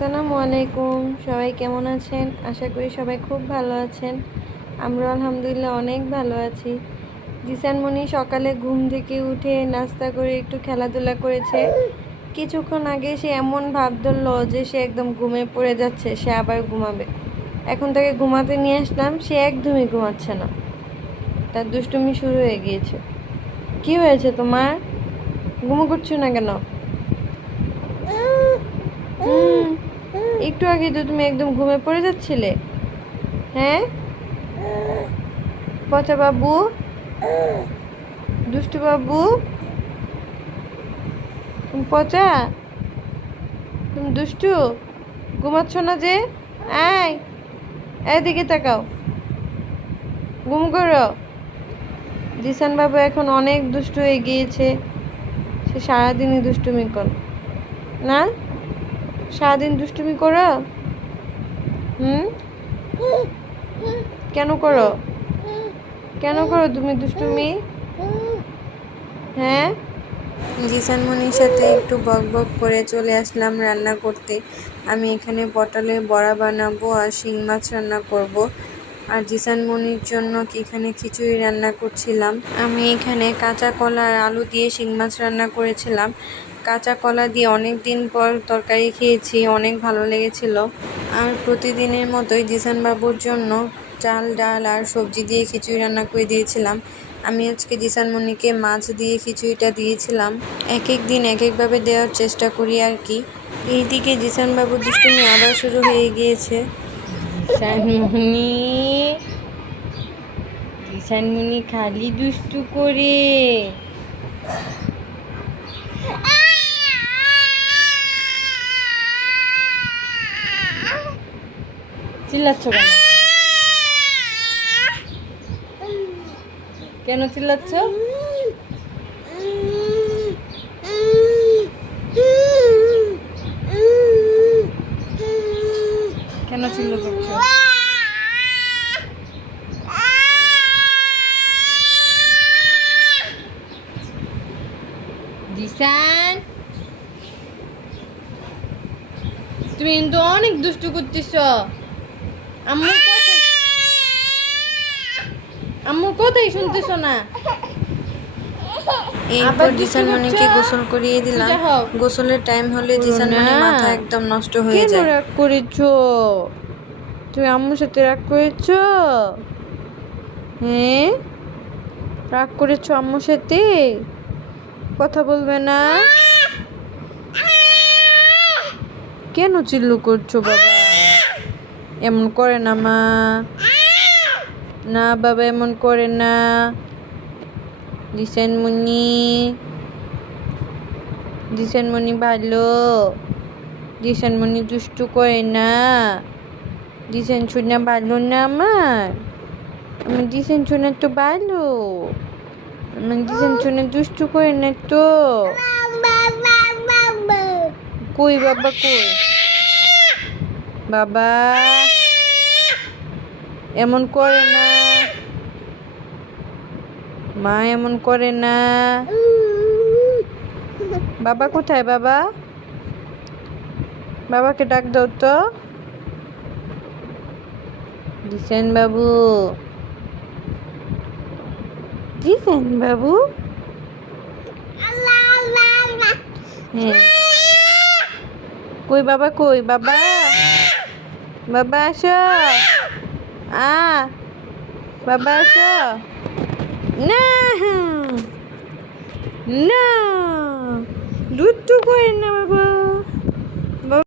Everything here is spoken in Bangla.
আসসালামু আলাইকুম। সবাই কেমন আছেন? আশা করি সবাই খুব ভালো আছেন। আমরা আলহামদুলিল্লাহ অনেক ভালো আছি। জিসান মনি সকালে ঘুম থেকে উঠে নাস্তা করে একটু খেলাধুলা করেছে। কিছুক্ষণ আগে সে এমন ভাব ধরলো যে সে একদম ঘুমে পড়ে যাচ্ছে, সে আবার ঘুমাবে। এখন তাকে ঘুমাতে নিয়ে আসলাম, সে একদমই ঘুমাচ্ছে না, তার দুষ্টুমি শুরু হয়ে গিয়েছে। কি হয়েছে তোমার? ঘুমো করছো না কেন? হুম, একটু আগে তো তুমি একদম ঘুমে পড়ে যাচ্ছিলে। হ্যাঁ, পচা বাবু, দুষ্টু বাবু, তুমি পচা, তুমি দুষ্টু, ঘুমাচ্ছ না যে? আয়, এদিকে তাকাও, ঘুম করো। জিসান বাবু এখন অনেক দুষ্টু হয়ে গিয়েছে। সে সারাদিনই দুষ্টুমি কর না, সারাদিন দুষ্টুমি করো। হুম, কেন করো? কেন করো তুমি দুষ্টুমি? হ্যাঁ, জিসান মনির সাথে একটু বক বক করে চলে আসলাম রান্না করতে। আমি এখানে পটলের বড়া বানাবো আর শিং মাছ রান্না করব। আর জিসান মনির জন্য এখানে খিচুড়ি রান্না করছিলাম। আমি এখানে কাঁচা কলা আর আলু দিয়ে শিং মাছ রান্না করেছিলাম। কাঁচা কলা দিয়ে অনেক দিন পর তরকারি খেয়েছি, অনেক ভালো লেগেছিল। আর প্রতিদিনের মতোই জিসান বাবুর জন্য চাল ডাল আর সবজি দিয়ে খিচুড়ি রান্না করে দিয়েছিলাম। আমি আজকে জিসান মনিকে মাছ দিয়ে খিচুড়িটা দিয়েছিলাম। এক এক দিন এক একভাবে দেওয়ার চেষ্টা করি আর কি। এইদিকে জিসান বাবুর দুষ্টুমি আবার শুরু হয়ে গিয়েছে। জিসানমণি, জিসানমণি খালি দুষ্টু করে। চিল্লাচ্ছ কেন? কেন চিল্লাচ্ছ? কেন চিল্লো করছো? জিসান, তুমি কিন্তু অনেক দুষ্টু করতেছ। আম্মু কথাই শুনতেছ না। এরপর জিসান মনিকে গোসল করিয়ে দিলাম। গোসলের টাইম হলে জিসান মনি মাথা একদম নষ্ট হয়ে যায়। কেন রাগ করেছো? তুমি আম্মুর সাথে রাগ করেছো? হ্যাঁ, রাগ করেছো আম্মুর সাথে? কথা বলবে না? কেন চিল্লু করছো বাবা? এমন করে না মা, না বাবা এমন করে না। জিসান মনি, জিসান মনি ভালো, জিসান মনি দুষ্টু করে না। জিসান সোনা ভালো না আমার জিসান সোনা তো ভালো। আমার জিসান সোনা দুষ্টু করে না তো। কই বাবা কই? বাবা এমন করে না, মা এমন করে না। বাবা কোথায়? বাবা, বাবাকে ডাক দাও তো। জিসান বাবু, জিসান বাবু, হ্যাঁ, কই বাবা কই? বাবা, বাবা আসো, বাবা আসো। না না, দুষ্টু করে না বাবা।